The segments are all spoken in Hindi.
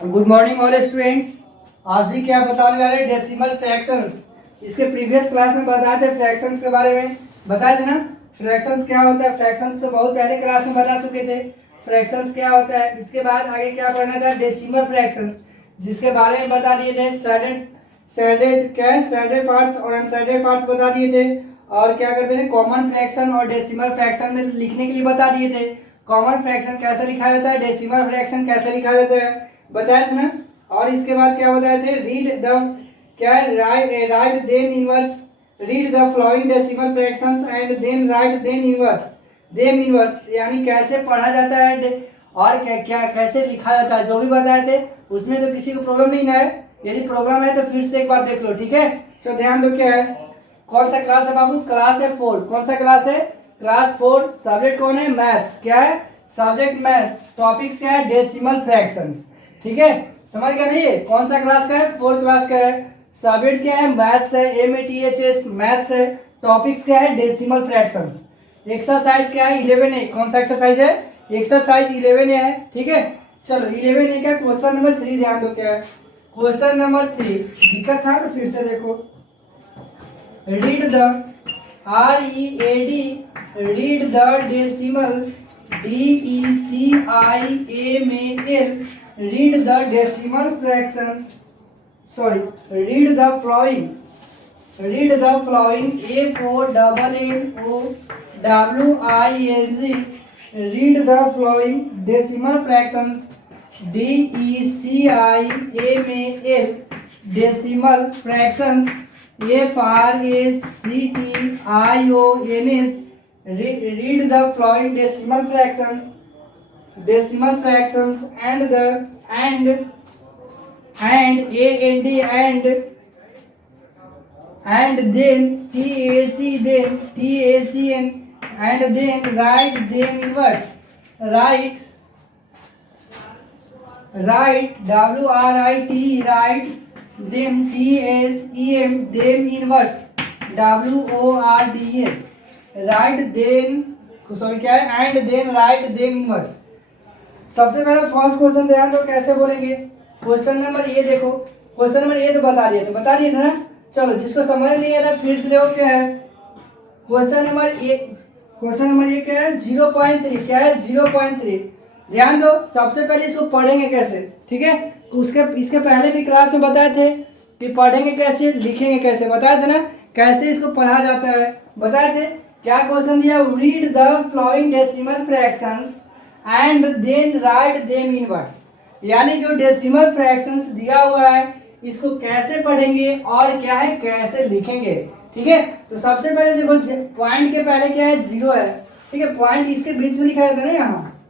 Good morning all students. आज भी क्या बताने जा रहे हैं, डेसिमल फ्रैक्शंस। इसके प्रीवियस क्लास में बताए थे फ्रैक्शंस के बारे में, बताए थे ना फ्रैक्शंस क्या होता है। फ्रैक्शंस तो बहुत पहले क्लास में बता चुके थे फ्रैक्शंस क्या होता है। इसके बाद आगे क्या पढ़ना था, डेसिमल फ्रैक्शंस, जिसके बारे में बता दिए थे सैडेड सैडेड क्या है, सैडेड पार्ट्स और अनसैडेड पार्ट्स बता दिए थे। और क्या करते थे, कॉमन फ्रैक्शन और डेसिमल फ्रैक्शन में लिखने के लिए बता दिए थे। कॉमन फ्रैक्शन कैसे लिखा जाता है, डेसिमल फ्रैक्शन कैसे लिखा जाता है, बताया था ना। और इसके बाद क्या बताए थे, रीड द क्या write then inverse, read the following decimal fractions and then write then inverse, them inverse, यानी कैसे पढ़ा जाता है और क्या क्या कैसे लिखा जाता है, जो भी बताए थे उसमें तो किसी को प्रॉब्लम नहीं है। यदि प्रॉब्लम है तो फिर से एक बार देख लो, ठीक है। तो ध्यान दो क्या है, कौन सा क्लास है बाबू, क्लास है 4। कौन सा क्लास है, क्लास 4। सब्जेक्ट कौन है, मैथ्स। क्या है, सब्जेक्ट मैथ्स। टॉपिक्स क्या है, डेसिमल फ्रैक्शंस। ठीक है, समझ गया नहीं, कौन सा क्लास का है, 4 क्लास का है। सब्जेक्ट क्या है, मैथ्स है, MATHS मैथ्स है। टॉपिक्स क्या है, डेसिमल फ्रैक्शंस। एक्सरसाइज क्या है, 11A। कौन सा एक्सरसाइज है, एक्सरसाइज 11A है। ठीक है, चलो 11A का क्वेश्चन नंबर 3 ध्यान दो क्या है। क्वेश्चन नंबर 3 दिक्कत था तो फिर से देखो। Read the READ, read the decimal DECIMAL, read the decimal fractions, sorry, read the following, FOLLOWING, read the following decimal fractions, DECIMAL, decimal fractions, FRACTIONS, read the following decimal fractions, and the and AND and then TACN, and then write them inverse, write WRIT, write them TSEM, them inverse WORDS, write them, sorry क्या है, and then write them inverse। सबसे पहले फर्स्ट क्वेश्चन ध्यान दो कैसे बोलेंगे। क्वेश्चन नंबर ये देखो, क्वेश्चन नंबर ये तो बता दिए थे ना। चलो जिसको समझ नहीं है ना फिर से देखो क्या है। क्वेश्चन नंबर ये क्या है, 0.3। क्या है, 0.3। ध्यान दो, सबसे पहले इसको पढ़ेंगे कैसे, ठीक है। उसके इसके पहले भी क्लास में बताए थे कि पढ़ेंगे कैसे, लिखेंगे कैसे, बताए थे ना कैसे इसको पढ़ा जाता है, बताए थे। क्या क्वेश्चन दिया, read the following decimal fractions and then write them inverse, यानी जो डेसिमल फ्रैक्शंस दिया हुआ है इसको कैसे पढ़ेंगे और क्या है कैसे लिखेंगे, ठीक है। तो सबसे पहले देखो, पॉइंट के पहले क्या है, 0 है, ठीक है। पॉइंट इसके बीच में लिखा जाता है ना, यहाँ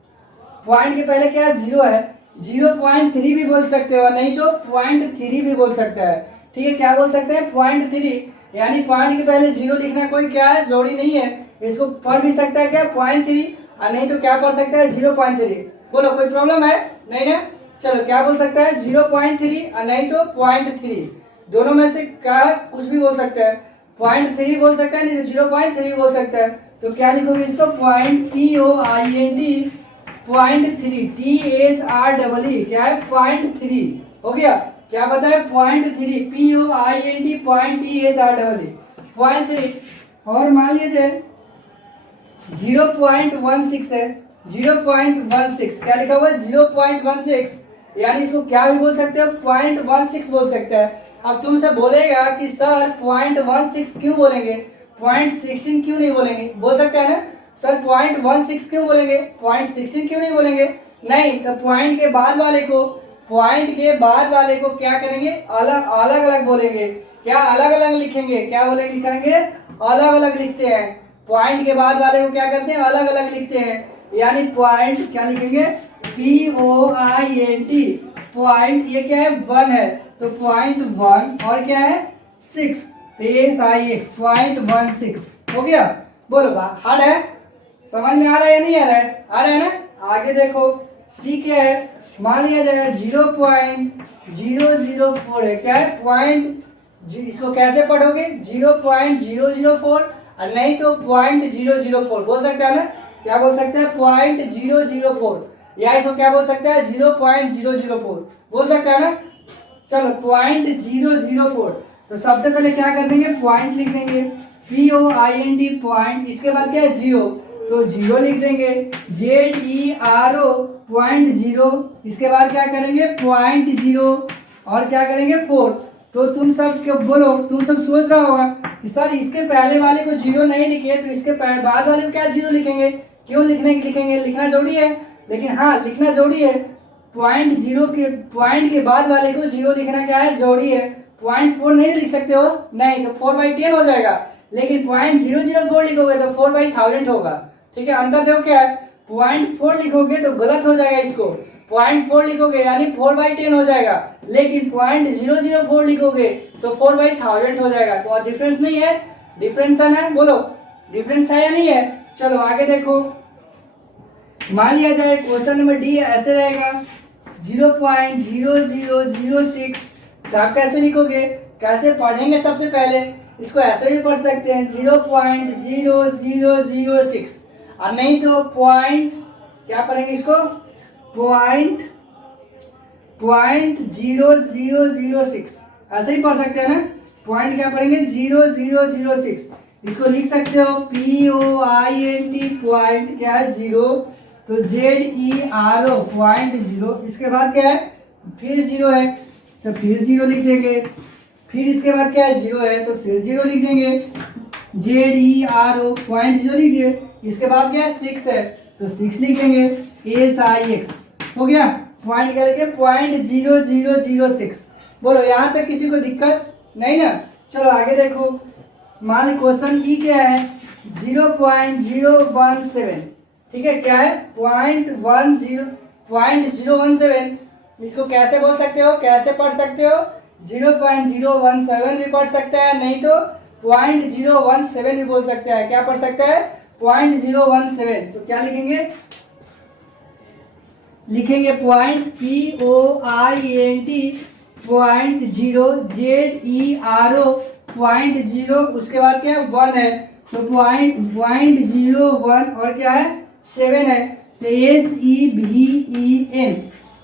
पॉइंट के पहले क्या है, 0 है। 0.3 भी बोल सकते हो, नहीं तो 0.3 भी बोल सकता है, ठीक है। क्या बोल सकते हैं, 0.3, यानी पॉइंट के पहले 0 लिखना कोई क्या है, जोड़ी नहीं है। इसको पढ़ भी सकता है क्या, 0.3, और नहीं तो क्या पढ़ सकता है, 0.3। बोलो कोई प्रॉब्लम है, नहीं ना। चलो क्या बोल सकता है, 0.3 और नहीं तो 0.3, दोनों में से क्या है, कुछ भी बोल सकता है। 0.3 बोल सकता है, नहीं तो 0.3 बोल सकता है। तो क्या लिखोगे इसको, POINT .3 THREE, क्या है 0.3 हो गया। क्या बताया, 0.3 POINT THREE 0.3। और मान लीजिए 0.16 है, 0.16 क्या लिखा हुआ है, 0.16, यानी इसको क्या भी बोल सकते हो, 0.16 बोल सकते हैं। अब तुमसे बोलेगा कि सर 0.16 क्यों बोलेंगे, 0.16 क्यों नहीं बोलेंगे, बोल सकते हैं ना सर 0.16 क्यों बोलेंगे, 0.16 क्यों नहीं बोलेंगे, नहीं तो पॉइंट के बाद वाले को क्या करेंगे, अलग अलग बोलेंगे। क्या अलग अलग लिखेंगे, क्या बोलेंगे, लिखेंगे अलग अलग लिखते हैं। पॉइंट के बाद वाले को क्या करते हैं, अलग अलग लिखते हैं, यानी पॉइंट क्या लिखेंगे, POINT, पॉइंट ये क्या है, 1 है, तो 0.1 और क्या है 6, SIX 0.16 हो गया। बोलो हार्ड है, समझ में आ रहा है या नहीं आ रहा है, आ रहा है ना। आगे देखो, सी क्या है, मान लिया जाएगा 0.004 है, क्या है पॉइंट, इसको कैसे पढ़ोगे, 0.004 नहीं तो 0.004 बोल सकते हैं ना। क्या बोल सकते हैं, 0.004, या इसको क्या बोल सकते हैं 0.004 बोल सकते हैं ना। चलो 0.004, तो सबसे पहले क्या कर देंगे पॉइंट लिख देंगे POINT पॉइंट, इसके बाद क्या है जीरो, तो जीरो लिख देंगे ZERO पॉइंट जीरो, इसके बाद क्या करेंगे पॉइंट जीरो और क्या करेंगे 4। तो तुम सब क्यों बोलो, तुम सब सोच रहा होगा कि सर इसके पहले वाले को जीरो नहीं लिखे तो इसके बाद वाले को क्या जीरो लिखेंगे, क्यों लिखेंगे, लिखना जरूरी है। लेकिन हाँ लिखना जरूरी है, पॉइंट के बाद वाले को जीरो लिखना क्या है जरूरी है। 0.4 नहीं लिख सकते हो, नहीं तो 4/10 हो जाएगा, लेकिन 0.004 लिखोगे तो 4/1000 होगा। ठीक है, अंतर देखो क्या है, 0.4 लिखोगे तो गलत हो जाएगा, इसको 0.4 लिखोगे यानी 4/10 हो जाएगा, लेकिन 0.004 लिखोगे तो 4/1000 हो जाएगा। तो डिफरेंस नहीं है, डिफरेंस है ना, बोलो डिफरेंस है या नहीं है। चलो आगे देखो, मान लिया जाए क्वेश्चन नंबर डी ऐसे रहेगा 0.0006, तो आप कैसे लिखोगे, कैसे पढ़ेंगे, सबसे पहले इसको ऐसे भी पढ़ सकते हैं 0.0006, और नहीं तो पॉइंट क्या पढ़ेंगे इसको पॉइंट 0006 ऐसे ही पढ़ सकते हैं ना। पॉइंट क्या पढ़ेंगे 0006, इसको लिख सकते हो POINT पॉइंट क्या है जीरो, तो ZERO पॉइंट जीरो, इसके बाद क्या है फिर जीरो है तो फिर जीरो लिख देंगे, फिर इसके बाद क्या है जीरो है तो फिर जीरो लिख देंगे, ZERO पॉइंट जीरो लिख दिए, इसके बाद क्या है 6 है तो 6 लिख देंगे SIX, हो गया पॉइंट करके 0.0006। बोलो यहाँ तक किसी को दिक्कत नहीं ना। चलो आगे देखो, मान ली क्वेश्चन ई क्या है 0.017, ठीक है, क्या है 0.017, इसको कैसे बोल सकते हो, कैसे पढ़ सकते हो 0.017 भी पढ़ सकते हैं, नहीं तो 0.017 भी बोल सकते हैं, क्या पढ़ सकते हैं 0.017, तो क्या लिखेंगे point POINT point zero ZERO point zero, उसके बाद क्या है 1 है तो पॉइंट 01 और क्या है 7 है तो SEVEN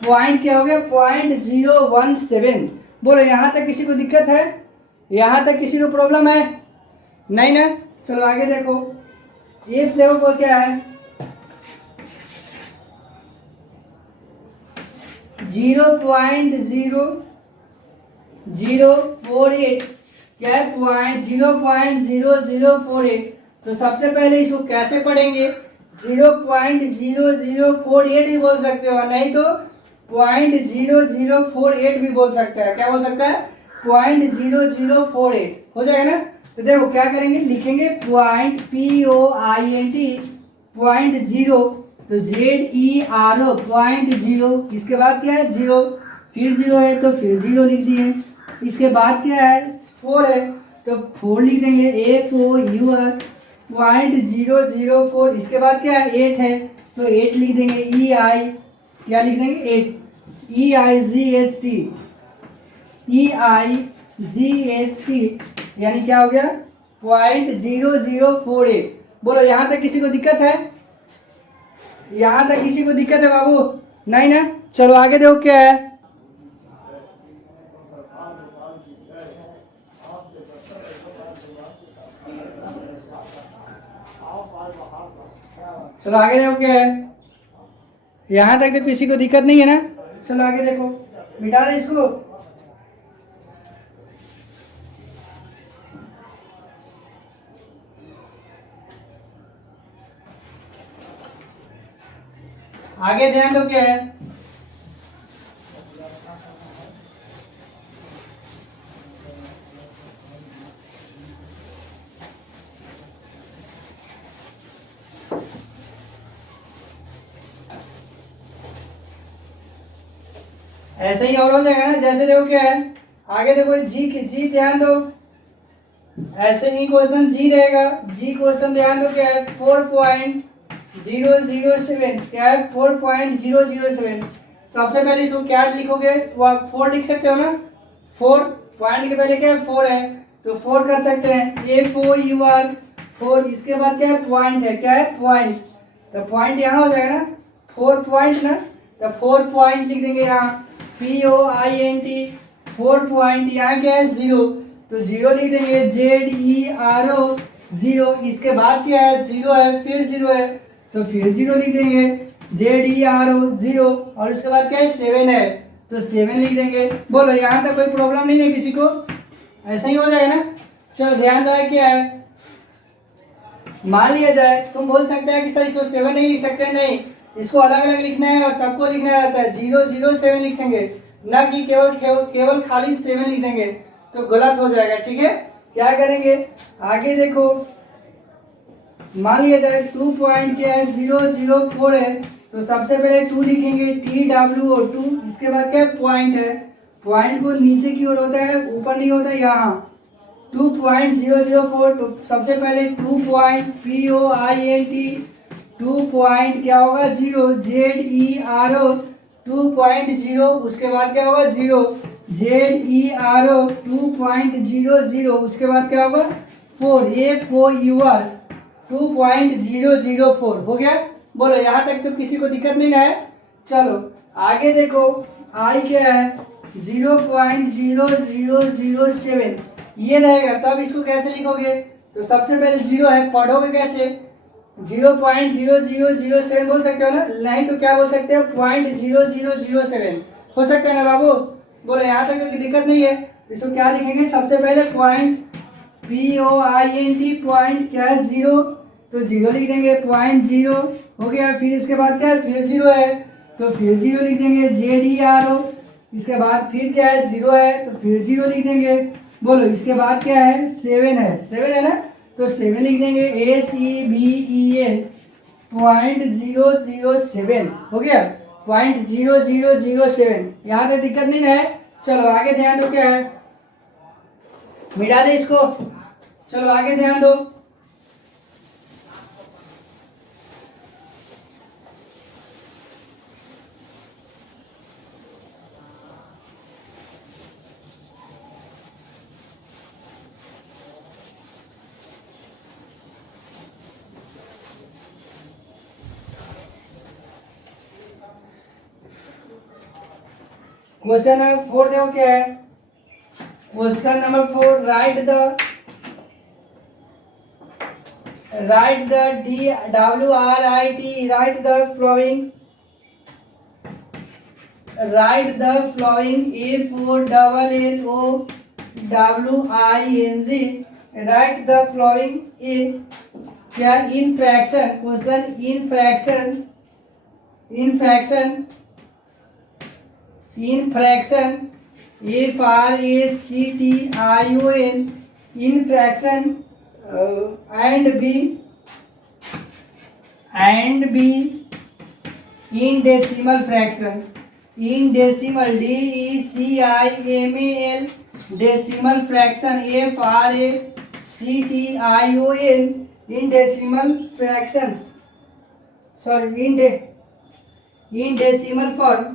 पॉइंट क्या हो गया 0.017। बोलो यहाँ तक किसी को दिक्कत है, यहाँ तक किसी को प्रॉब्लम है नहीं ना। चलो आगे देखो, ये देखो को क्या है 0.0048, क्या है 0.0048, तो सबसे पहले इसको कैसे पढ़ेंगे 0.0048 भी बोल सकते हो, नहीं तो 0.0048 भी बोल सकते हैं, क्या बोल सकता है 0.0048 हो जाएगा ना। तो देखो क्या करेंगे, लिखेंगे पॉइंट POINT पॉइंट जीरो, तो ZERO पॉइंट जीरो, इसके बाद क्या है जीरो, फिर जीरो है तो फिर जीरो लिख दिए, इसके बाद क्या है 4 है तो 4 लिख देंगे FOUR पॉइंट 004, इसके बाद क्या है 8 है तो 8 लिख देंगे EI, क्या लिख देंगे 8 EIGHT यानी क्या हो गया 0.0048। बोलो यहाँ तक किसी को दिक्कत है, यहाँ तक किसी को दिक्कत है बाबू नहीं ना। चलो आगे देखो क्या है, चलो आगे देखो क्या है, यहाँ तक तो किसी को दिक्कत नहीं है ना। चलो आगे देखो, मिटा दे इसको, आगे ध्यान दो क्या है, ऐसे ही और हो जाएगा ना। जैसे देखो क्या है, आगे देखो जी ध्यान दो, ऐसे ही क्वेश्चन जी रहेगा, जी क्वेश्चन ध्यान दो क्या है 4.007, क्या है 4.007। सबसे पहले इसको क्या लिखोगे, 4 लिख सकते हो ना, 4 पॉइंट के पहले क्या है 4 है तो 4 कर सकते हैं FOUR 4, इसके बाद क्या है पॉइंट है, क्या है पॉइंट, तो पॉइंट यहाँ हो जाएगा ना 4 पॉइंट ना, तो 4 पॉइंट लिख देंगे यहाँ, POINT 4 पॉइंट, यहाँ क्या है 0, तो 0 लिख देंगे, ZERO 0, इसके बाद क्या है 0 है, फिर 0 है, तो फिर 0 लिख देंगे, ZERO 0, और उसके बाद क्या है 7 है, तो 7 लिख देंगे। बोलो यहाँ तक कोई प्रॉब्लम नहीं है किसी को, ऐसा ही हो जाएगा ना। चलो ध्यान दो क्या है, मान लिया जाए तुम बोल सकते हैं कि सर इसको 7 नहीं लिख सकते, नहीं, इसको अलग अलग लिखना है और सबको लिखना रहता है, 0 0 7 लिखेंगे, ना कि केवल केवल खाली 7 लिख देंगे, तो गलत हो जाएगा। ठीक है, क्या करेंगे आगे देखो, मान लिया जाए 2 पॉइंट क्या है 0 0 4 है, तो सबसे पहले 2 लिखेंगे, TWO 2, इसके बाद क्या पॉइंट है, पॉइंट को नीचे की ओर होता है, ऊपर नहीं होता है, यहाँ 2.004, तो सबसे पहले 2 पॉइंट POINT 2 पॉइंट क्या होगा 0, ZERO 2.0, उसके बाद क्या होगा 0, ZERO 2.00, उसके बाद क्या होगा 4, FOUR 2.004 हो गया। बोलो यहाँ तक तो किसी को दिक्कत नहीं ना है। चलो आगे देखो, आई क्या है 0.0007, ये रहेगा, तब इसको कैसे लिखोगे, तो सबसे पहले 0 है, पढ़ोगे कैसे 0.0007 बोल सकते हो ना, नहीं तो क्या बोल सकते हो 0.0007 हो सकता है ना बाबू। बोलो यहाँ तक तो दिक्कत नहीं है, इसको क्या लिखेंगे, सबसे पहले पॉइंट POINT पॉइंट क्या है 0, तो 0 लिख देंगे, 0.0 हो गया, फिर इसके बाद क्या है फिर 0 है, तो फिर 0 लिख देंगे, ZERO, इसके बाद फिर क्या है 0 है, तो फिर 0 लिख देंगे। बोलो इसके बाद क्या है 7 है, 7 है ना, तो 7 लिख देंगे, SEVEN 0.007 हो गया, 0.0007, यहाँ तक दिक्कत नहीं है। चलो आगे ध्यान दो, क्या है मिटा दे इसको, चलो आगे ध्यान दो, क्वेश्चन नंबर 4 देखो क्या है, question number 4, write the DWRIT, write the following FOLLOWING, write the following क्या in fraction, question in fraction FRACTION in fraction and B in decimal fraction, in decimal DECIMAL decimal fraction FRACTION in decimal fractions, sorry in decimal form,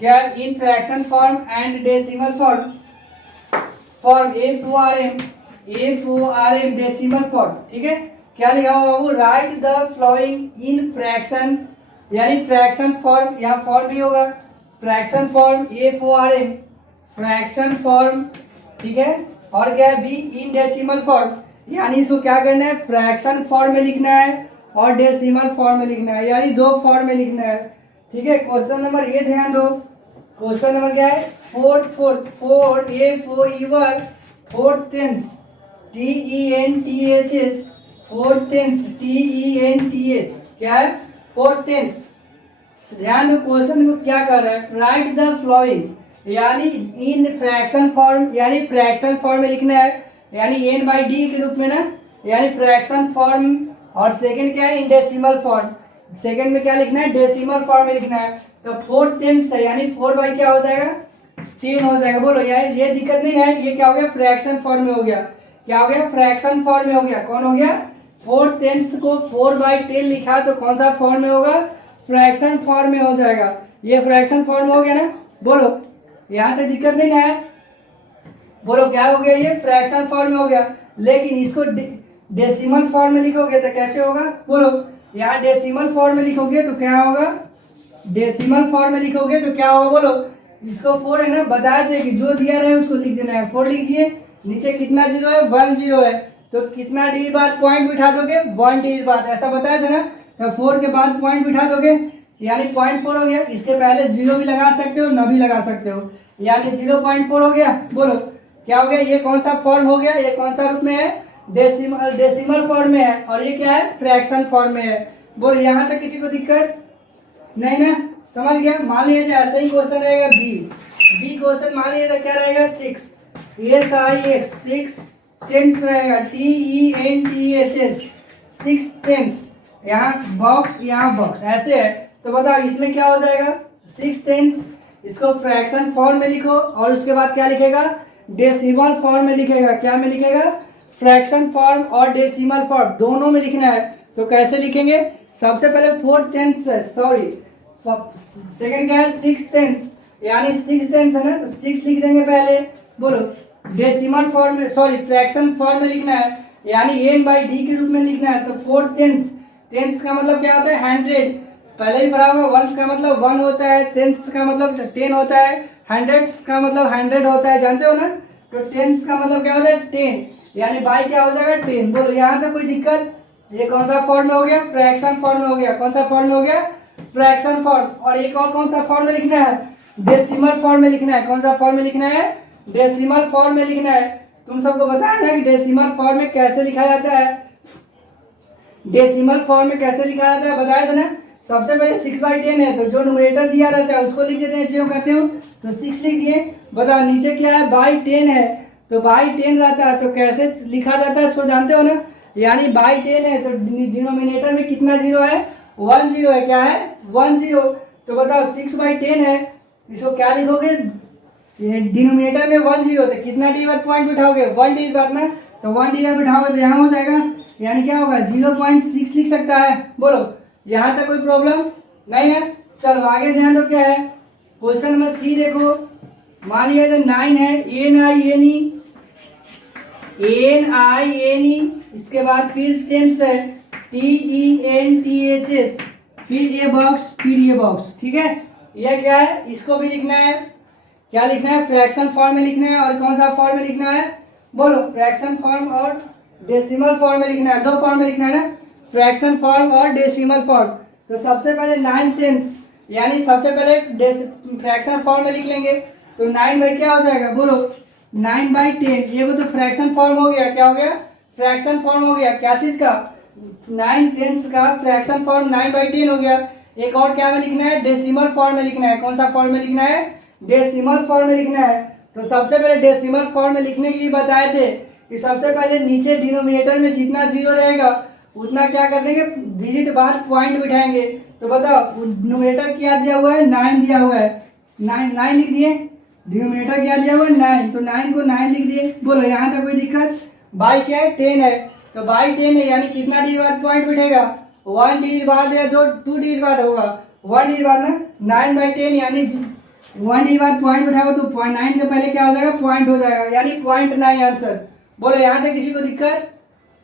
क्या in fraction form and decimal form FORM decimal form. ठीक है, क्या लिखा हुआ बाबू, write the following in fraction, यानी फ्रैक्शन फॉर्म, यहाँ फॉर्म भी होगा, fraction form FORM fraction form, ठीक है, और क्या है बी इन डेसिमल फॉर्म, यानी इसको क्या करना है फ्रैक्शन फॉर्म में लिखना है और डेसिमल फॉर्म में लिखना है, यानी दो फॉर्म में लिखना है। ठीक है, क्वेश्चन नंबर ये ध्यान दो, क्वेश्चन नंबर क्या है 4 4 टेंस TENTHS 4 टेंस TENTH, क्या है 4 टेंस। ध्यान दो क्वेश्चन को क्या कर रहा है, राइट द फ्लोइंग, यानी इन फ्रैक्शन फॉर्म, यानी फ्रैक्शन फॉर्म में लिखना है, यानी N/D के रूप में ना, यानी फ्रैक्शन फॉर्म, और सेकंड क्या है इन डेसिमल फॉर्म, सेकंड में क्या लिखना है डेसिमल फॉर्म में लिखना है, तो 4 टेंस है, यानी 4 बाई क्या हो जाएगा 3 हो जाएगा। बोलो यार ये दिक्कत नहीं है, ये क्या हो गया फ्रैक्शन फॉर्म में हो गया, क्या हो गया फ्रैक्शन फॉर्म में हो गया, कौन हो गया 4 टेंस को 4/10 लिखा तो कौन सा फॉर्म में होगा फ्रैक्शन फॉर्म में हो जाएगा, ये फ्रैक्शन फॉर्म में हो गया ना। बोलो यहाँ तक दिक्कत नहीं है, बोलो क्या हो गया ये फ्रैक्शन फॉर्म में हो गया, लेकिन इसको डेसिमल फॉर्म में लिखोगे तो कैसे होगा, बोलो यहाँ डेसिमल फॉर्म में लिखोगे तो क्या होगा, डेसिमल फॉर्म में लिखोगे तो क्या होगा बोलो। इसको 4 है ना, बताए थे कि जो दिया रहे उसको लिख देना है। 4 लिख दिए, नीचे कितना जीरो है, 1 जीरो है, तो कितना डी बाद पॉइंट बिठा दोगे, 1 डी बाद, ऐसा बताया था ना। तो 4 के बाद पॉइंट बिठा दोगे, यानी 0.4 हो गया। इसके पहले जीरो भी लगा सकते हो, न भी लगा सकते हो, यानी 0.4 हो गया। बोलो क्या हो गया, ये कौन सा फॉर्म हो गया, ये कौन सा रूप में है, डेसिमल फॉर्म में है, और ये क्या है, फ्रैक्शन फॉर्म में है। बोलो यहाँ तक किसी को दिक्कत नहीं ना, समझ गया। मान लीजिए ऐसे ही क्वेश्चन रहेगा बी क्वेश्चन, मान लीजिए क्या रहेगा, 6 6 टेंस रहेगा, TENTHS 6 टेंस, यहाँ बॉक्स ऐसे है। तो बताओ इसमें क्या हो जाएगा, 6 टेंस, इसको फ्रैक्शन फॉर्म में लिखो, और उसके बाद क्या लिखेगा, डेसिमल फॉर्म में लिखेगा। क्या में लिखेगा, फ्रैक्शन फॉर्म और डेसिमल फॉर्म दोनों में लिखना है। तो कैसे लिखेंगे, सबसे पहले 4 टेंस है, सॉरी सेकंड क्या है, 6 टेंस, यानी 6 टेंस है ना, तो 6 लिख देंगे पहले। बोलो डेसिमल फॉर्म में, सॉरी फ्रैक्शन फॉर्म में लिखना है, यानी n/d के रूप में लिखना है। तो 4 टेंस, टेंस का मतलब क्या होता है, 100, पहले ही पढ़ा होगा। वंस का मतलब 1 होता है, टेंस का मतलब 10 होता है, हंड्रेड्स का मतलब 100 होता है, जानते हो ना। तो टेंस का मतलब क्या होता है, 10, यानी बाई क्या हो जाएगा, 10। बोलो यहाँ तक कोई दिक्कत, ये कौन सा फॉर्म में हो गया, फ्रैक्शन फॉर्म में हो गया। कौन सा फॉर्म में हो गया, फ्रैक्शन फॉर्म। और एक और कौन सा फॉर्म में लिखना है, डेसिमल फॉर्म में लिखना है। कौन सा फॉर्म में लिखना है, डेसिमल फॉर्म में लिखना है। तुम सबको बताया ना कि डेसिमल फॉर्म में कैसे लिखा जाता है, डेसिमल फॉर्म में कैसे लिखा जाता है, बताया था ना। सबसे पहले 6/10 है, तो जो न्यूमरेटर दिया रहता है उसको लिख देते हैं, जो कहते हो। तो 6 लिख दिए। बताओ नीचे क्या है, /10 है, तो /10 रहता है, तो कैसे लिखा जाता है सो जानते हो ना, यानी /10 है, तो डिनोमिनेटर में कितना जीरो है, 1 जीरो है। क्या है, 1 जीरो। तो बताओ 6/10 है, इसको क्या लिखोगे, डिनोमिनेटर में 1 जीरो, तो कितना डी बार पॉइंट बिठाओगे, 1 डी बार ना, तो 1 डी बार बिठाओगे तो यहाँ हो जाएगा, यानी क्या होगा, 0.6 लिख सकता है। बोलो यहाँ तक कोई प्रॉब्लम नहीं है। चलो आगे ध्यान दो, क्या है क्वेश्चन नंबर सी देखो। मान लिया 9 है, NINE, इसके बाद फिर टेंस है, TENTHS, फिर ये बॉक्स, फिर ये बॉक्स, ठीक है। यह क्या है, इसको भी लिखना है। क्या लिखना है, फ्रैक्शन फॉर्म में लिखना है। और कौन सा फॉर्म में लिखना है, बोलो फ्रैक्शन फॉर्म और डेसिमल फॉर्म में लिखना है, दो फॉर्म में लिखना है ना, फ्रैक्शन फॉर्म और डेसिमल फॉर्म। तो सबसे पहले 9 टेंस, यानी सबसे पहले फ्रैक्शन फॉर्म में लिख लेंगे। तो 9 बाई क्या हो जाएगा, बोलो 9/10, ये तो फ्रैक्शन फॉर्म हो गया। क्या हो गया, फ्रैक्शन फॉर्म हो गया। क्या चीज का, 9 टेंस का फ्रैक्शन फॉर्म 9/10 हो गया। एक और क्या में लिखना है, डेसिमल फॉर्म में लिखना है। कौन सा फॉर्म में लिखना है, डेसिमल फॉर्म में लिखना है। तो सबसे पहले डेसिमल फॉर्म में लिखने के लिए बताए थे कि सबसे पहले नीचे डिनोमिनेटर में जितना जीरो रहेगा उतना क्या कर देंगे, डिजिट बार पॉइंट बिठाएंगे। तो बताओ डिनोमिनेटर क्या दिया हुआ है, 9 दिया हुआ है, 9 लिख दिए। डिनोमिनेटर क्या दिया हुआ है, 9, तो 9 को 9 लिख दिए। बोलो यहाँ तक कोई दिक्कत, बाई क्या है, 10 है, तो बाई 10 है, यानी कितना डी बार पॉइंट बिठेगा, 1 डी बार या 2 डी बार होगा, 1 डी बार ना, 9/10, यानी 1 डी बार पॉइंट बिठाओ तो 9 के पहले क्या हो जाएगा, पॉइंट हो जाएगा, यानी 0.9 आंसर। बोलो यहाँ तक किसी को दिक्कत,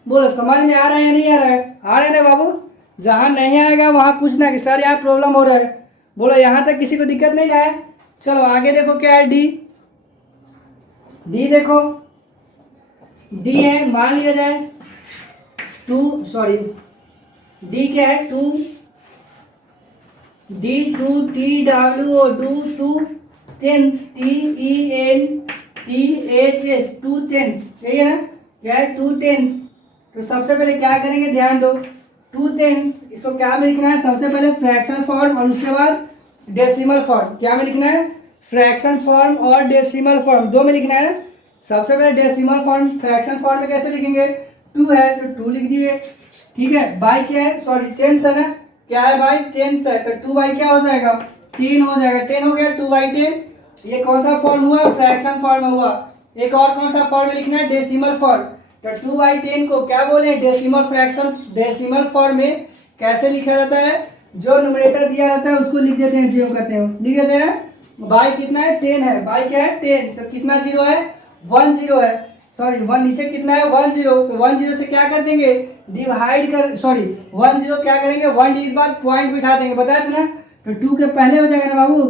बोलो समझ में आ रहा है या नहीं आ रहा है, आ रहा है ना बाबू। जहाँ नहीं आएगा वहाँ पूछना कि सर यहाँ प्रॉब्लम हो रहा है। बोलो यहाँ तक किसी को दिक्कत नहीं है। चलो आगे देखो क्या है, डी देखो, डी है, मान लिया जाए डी क्या है, 2 TWO 2 टेंस, TENTHS 2 टेंस, यही है ना, क्या है 2 टेंस। तो सबसे पहले क्या करेंगे, ध्यान दो, 2 टेंस, इसको क्या में लिखना है, सबसे पहले फ्रैक्शन फॉर्म और उसके बाद डेसिमल फॉर्म। क्या में लिखना है, फ्रैक्शन फॉर्म और डेसिमल फॉर्म दो में लिखना है। सबसे पहले डेसिमल फॉर्म, फ्रैक्शन फॉर्म में कैसे लिखेंगे, 2 है तो 2 लिख दिए, ठीक है। बाई क्या है, सॉरी टेंस है ना, क्या है बाई, टेंस है, तो 2 बाई क्या हो जाएगा, 3 हो जाएगा, 10 हो गया, 2/10। ये कौन सा फॉर्म हुआ, फ्रैक्शन फॉर्म हुआ। एक और कौन सा फॉर्म में लिखना है, डेसिमल फॉर्म। तो 2/10 को क्या बोले, डेसिमल फ्रैक्शन, डेसिमल फॉर्म में कैसे लिखा जाता है, जो न्यूमरेटर दिया जाता है उसको लिख देते हैं, जीरो करते हैं, लिख देते हैं। बाई कितना है, 10 है, बाई क्या है 10, तो कितना जीरो है, 1 जीरो है, सॉरी 1 नीचे कितना है 10, तो 10 से क्या कर देंगे डिवाइड कर, सॉरी 10 क्या करेंगे 1 डिजिट बाद पॉइंट बिठा देंगे, बताया था ना। तो 2 के पहले हो जाएगा ना बाबू,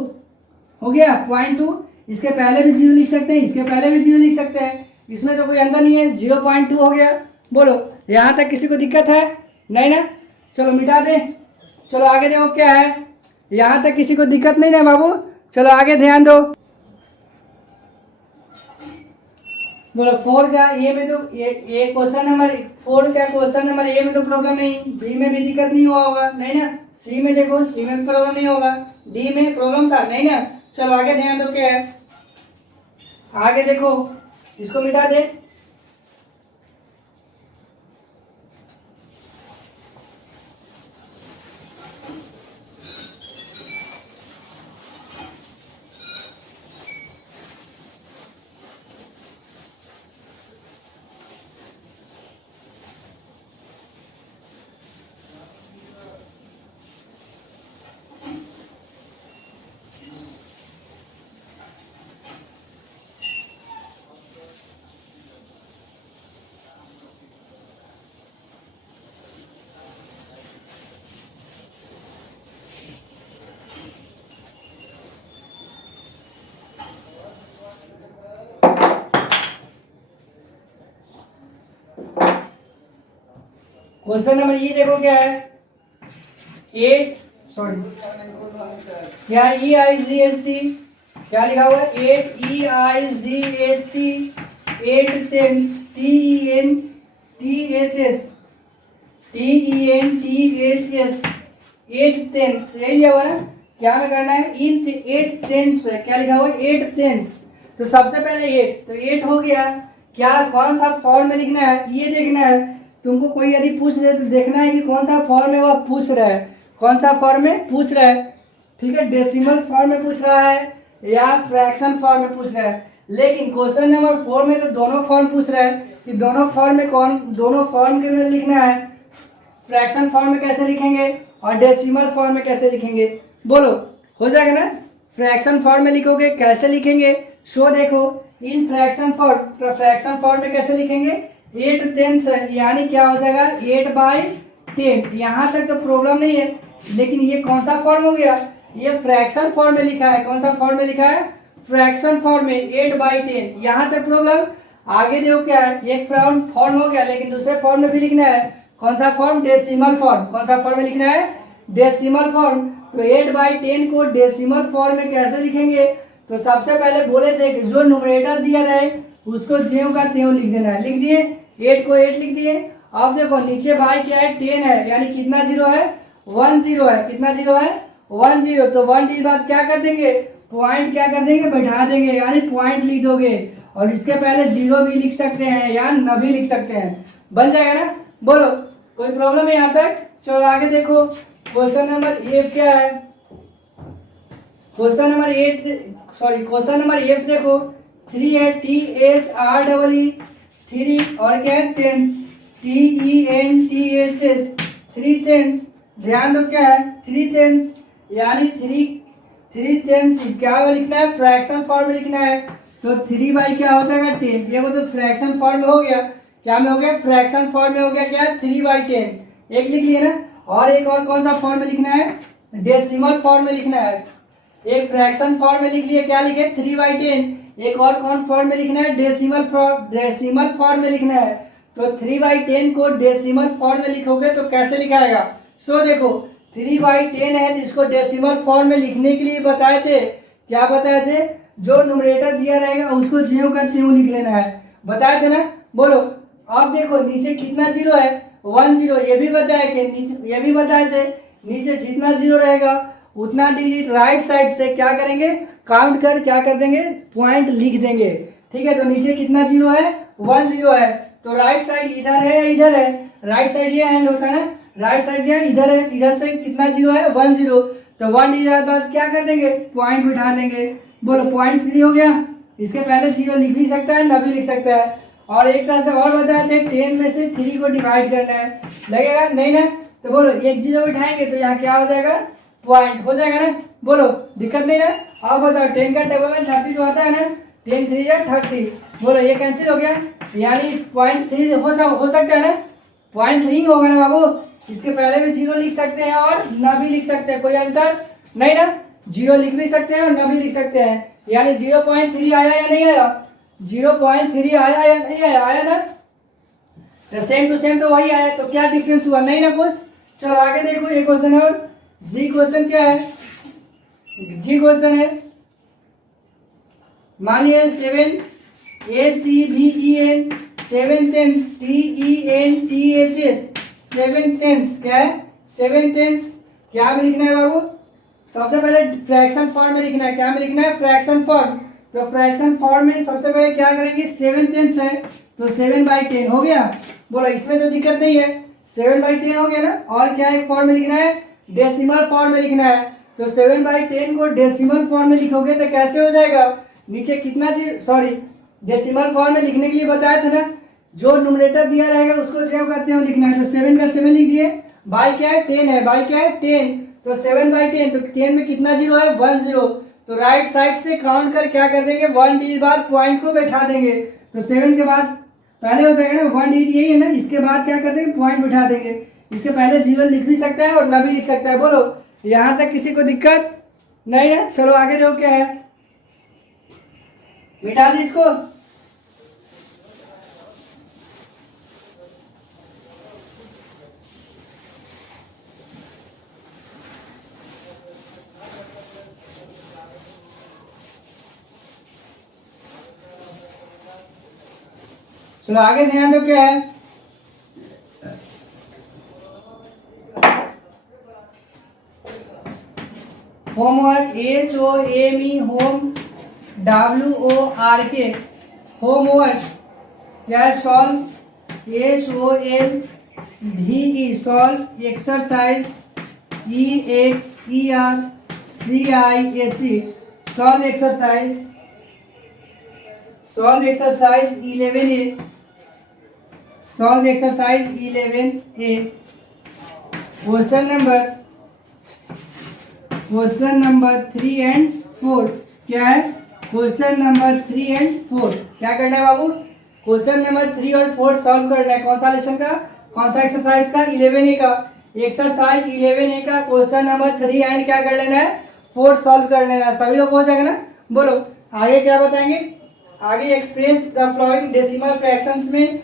हो गया 0.2, इसके पहले भी 0 लिख सकते हैं, इसके पहले भी 0 लिख सकते हैं, इसमें तो कोई अंदर नहीं है, 0.2 हो गया। बोलो यहाँ तक किसी को दिक्कत है? नहीं ना, चलो मिटा दे। चलो आगे देखो क्या है, यहाँ तक किसी को दिक्कत नहीं ना बाबू, चलो आगे ध्यान दो। बोलो 4 का ए में तो ए क्वेश्चन नंबर 4 का क्वेश्चन नंबर ए में तो प्रॉब्लम नहीं, बी में भी दिक्कत नहीं हुआ होगा, नहीं ना। सी में देखो, सी में प्रॉब्लम नहीं होगा, डी में प्रॉब्लम था, नहीं ना। चलो आगे ध्यान दो क्या है, आगे देखो, इसको मिटा दे। क्वेश्चन नंबर ई देखो क्या है, 8 सॉरी क्या EIGHT क्या लिखा हुआ है 8 EIGHT 8 टेंस TENTHS 8 टेंस, यही लिया हुआ है। क्या में करना है इन 8 टेंस, क्या लिखा हुआ है 8 टेंस। तो सबसे पहले 8, तो 8 हो गया, क्या कौन सा फॉर्म में लिखना है ये देखना है। तुमको कोई यदि पूछ रहे तो देखना है कि कौन सा फॉर्म में वो पूछ रहा है, कौन सा फॉर्म में पूछ रहा है, ठीक है। डेसिमल फॉर्म में पूछ रहा है या फ्रैक्शन फॉर्म में पूछ रहा है। लेकिन क्वेश्चन नंबर 4 में तो दोनों फॉर्म पूछ रहा है कि दोनों फॉर्म में दोनों फॉर्म के में लिखना है। फ्रैक्शन फॉर्म में कैसे लिखेंगे और डेसिमल फॉर्म में कैसे लिखेंगे, बोलो हो जाएगा ना। फ्रैक्शन फॉर्म में लिखोगे कैसे लिखेंगे, सो देखो इन फ्रैक्शन फॉर्म में कैसे लिखेंगे 8 टेंस यानी क्या हो जाएगा 8/10। यहाँ तक तो प्रॉब्लम नहीं है, लेकिन ये कौन सा फॉर्म हो गया, ये फ्रैक्शन फॉर्म में लिखा है। कौन सा फॉर्म में लिखा है, फ्रैक्शन फॉर्म में 8/10। यहाँ तक प्रॉब्लम। आगे देखो क्या है, एक फॉर्म हो गया, लेकिन दूसरे फॉर्म में भी लिखना है। कौन सा फॉर्म, डेसिमल फॉर्म। कौन सा फॉर्म में लिखना है, डेसिमल फॉर्म। तो 8/10 को डेसिमल फॉर्म में कैसे लिखेंगे, तो सबसे पहले बोले थे कि जो न्यूमरेटर दिया रहे उसको ज्यों का त्यों लिख देना है। लिख दिए, 8 को 8 लिख दिए। अब देखो नीचे बाई क्या है 10 है, यानी कितना जीरो है 1 0 है, कितना जीरो है 1 0। तो 1 के बाद क्या कर देंगे, पॉइंट क्या कर देंगे बैठा देंगे, यानी पॉइंट लिख दोगे। और इसके पहले 0 भी लिख सकते हैं या न भी लिख सकते हैं, बन जाएगा ना। बोलो कोई प्रॉब्लम है यहाँ तक। चलो आगे देखो क्वेश्चन नंबर 8 क्या है, क्वेश्चन नंबर 8 क्वेश्चन नंबर 8 देखो 3 है THREE 3 और क्या है टेंस TENTHS 3 टेंस। ध्यान दो क्या है 3 टेंस यानी 3 टेंस क्या लिखना है, फ्रैक्शन फॉर्म में लिखना है। तो 3 क्या हो जाएगा 10, ये वो तो फ्रैक्शन फॉर्म में हो गया, क्या में हो गया फ्रैक्शन फॉर्म में हो गया क्या 3/10, एक लिख लिए ना। और एक और कौन सा फॉर्म में लिखना है, डेसिमल फॉर्म में लिखना है। एक फ्रैक्शन फॉर्म में लिख लिए, क्या लिखे 3/10। एक और कौन फॉर्म में लिखना है, डेसिमल फॉर्म में लिखना है। तो 3/10 को डेसिमल फॉर्म में लिखोगे तो कैसे लिखाएगा, सो देखो 3/10 है, इसको डेसिमल फॉर्म में लिखने के लिए बताए थे, क्या बताए थे, जो न्यूमरेटर दिया रहेगा उसको ज्यों का त्यों लिख लेना है, बताए थे ना। बोलो अब देखो नीचे कितना जीरो है 1 0, ये भी बताए थे, ये भी बताए थे नीचे जितना जीरो रहेगा उतना डिजिट राइट साइड से क्या करेंगे काउंट कर क्या कर देंगे पॉइंट लिख देंगे, ठीक है। तो नीचे कितना जीरो है 1 0 है, तो राइट साइड इधर है या इधर है, राइट साइड ये हैंड होता है ना, राइट साइड क्या इधर है, इधर से कितना जीरो है 1 0। तो 1 डिजिट बाद क्या कर देंगे पॉइंट बिठा देंगे। बोलो 0.3 हो गया, इसके पहले जीरो लिख भी सकता है ना भी लिख सकता है। और एक तरह से और बताए थे 10 में से 3 को डिवाइड करना है, लगेगा नहीं ना। तो बोलो एक जीरो बिठाएंगे तो यहाँ क्या हो जाएगा पॉइंट हो जाएगा ना। बोलो दिक्कत नहीं ना। अब बताओ 10 का टेबल में 30 जो आता है ना, 10 3 या 30। बोलो ये कैंसिल हो गया, यानी इस 0.3 हो सकता है ना, 0.3 होगा ना बाबू। इसके पहले भी 0 लिख सकते हैं और न भी लिख सकते हैं, कोई अंतर नहीं ना। 0 लिख भी सकते हैं और न भी लिख सकते हैं, यानी 0.3 आया या नहीं आया, 0.3 आया या नहीं आया, आया ना। तो सेम टू सेम तो वही आया, तो क्या डिफरेंस हुआ, नहीं ना कुछ। चलो आगे देखो, ये क्वेश्चन और जी क्वेश्चन क्या है, जी क्वेश्चन है, मान लिया 7 ACVEN 7 टेंस TENTHS 7 टेंस क्या है, 7 टेंस क्या में लिखना है बाबू, सबसे पहले फ्रैक्शन फॉर्म में लिखना है, क्या में लिखना है, फ्रैक्शन फॉर्म। तो फ्रैक्शन फॉर्म में सबसे पहले क्या करेंगे, 7 टेंस है तो 7/10 हो गया। बोलो इसमें तो दिक्कत नहीं है, 7/10 हो गया ना। और क्या एक फॉर्म में लिखना है, डेसिमल फॉर्म में लिखना है। तो 7/10 को डेसिमल फॉर्म में लिखोगे तो कैसे हो जाएगा, नीचे कितना सॉरी डेसिमल फॉर्म में लिखने के लिए बताया था ना, जो न्यूमरेटर दिया रहेगा उसको जो करते हो लिखना है। तो 7 का 7 लिख दिए, बाई क्या है 10 है, बाई क्या है 10, तो 7/10, तो 10 में कितना जीरो है 1 0। तो राइट साइड से काउंट कर क्या कर देंगे, 1 डी बाद पॉइंट को बैठा देंगे। तो 7 के बाद पहले हो जाएगा ना 1 डी, यही है ना, इसके बाद क्या कर देंगे, पॉइंट बैठा देंगे। इसके पहले 0 लिख भी सकता है और न भी लिख सकता है। बोलो यहाँ तक किसी को दिक्कत नहीं है। चलो आगे जो क्या है, मिटा दी इसको। चलो आगे ध्यान दो क्या है, homework HOME home WORK homework क्या है, solve SOLVE solve exercise EXERCISE solve exercise 11A solve exercise 11A। Question number 3 and 4 क्या है, क्वेश्चन नंबर 3 एंड 4 क्या करना है बाबू, क्वेश्चन नंबर 3 और 4 सॉल्व करना है। कौन सा लेसन का, कौन सा एक्सरसाइज का, 11A का। एक्सरसाइज 11A का क्वेश्चन नंबर 3 एंड क्या कर लेना है, 4 सॉल्व कर लेना है। सभी लोग हो जाएगा ना। बोलो आगे क्या बताएंगे, आगे express the following decimal fractions में,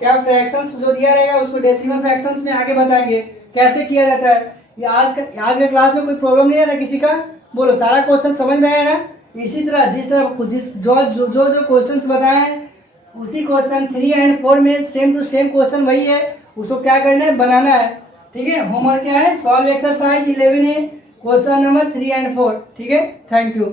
क्या फ्रैक्शंस जो दिया रहेगा उसको डेसिमल फ्रैक्शंस में आगे बताएंगे कैसे किया जाता है। ये आज के क्लास में कोई प्रॉब्लम नहीं आ रहा किसी का। बोलो सारा क्वेश्चन समझ में आया ना। इसी तरह जिस तरह जो क्वेश्चंस बताए हैं उसी क्वेश्चन 3 एंड 4 में सेम टू सेम क्वेश्चन वही है, उसको क्या करना है, बनाना है। ठीक है, होमवर्क क्या है, solve exercise 11A question number 3 and 4। ठीक है, थैंक यू।